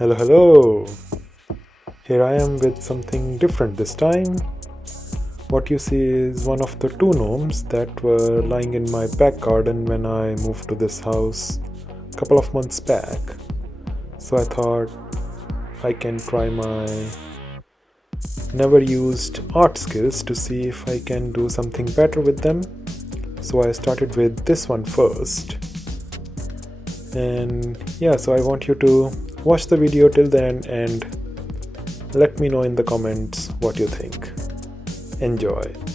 Hello, hello! Here I am with something different this time. What you see is one of the two gnomes that were lying in my back garden when I moved to this house a couple of months back. So I thought I can try my never used art skills to see if I can do something better with them. So I started with this one first. And yeah, so I want you to watch the video till the end and let me know in the comments what you think. Enjoy.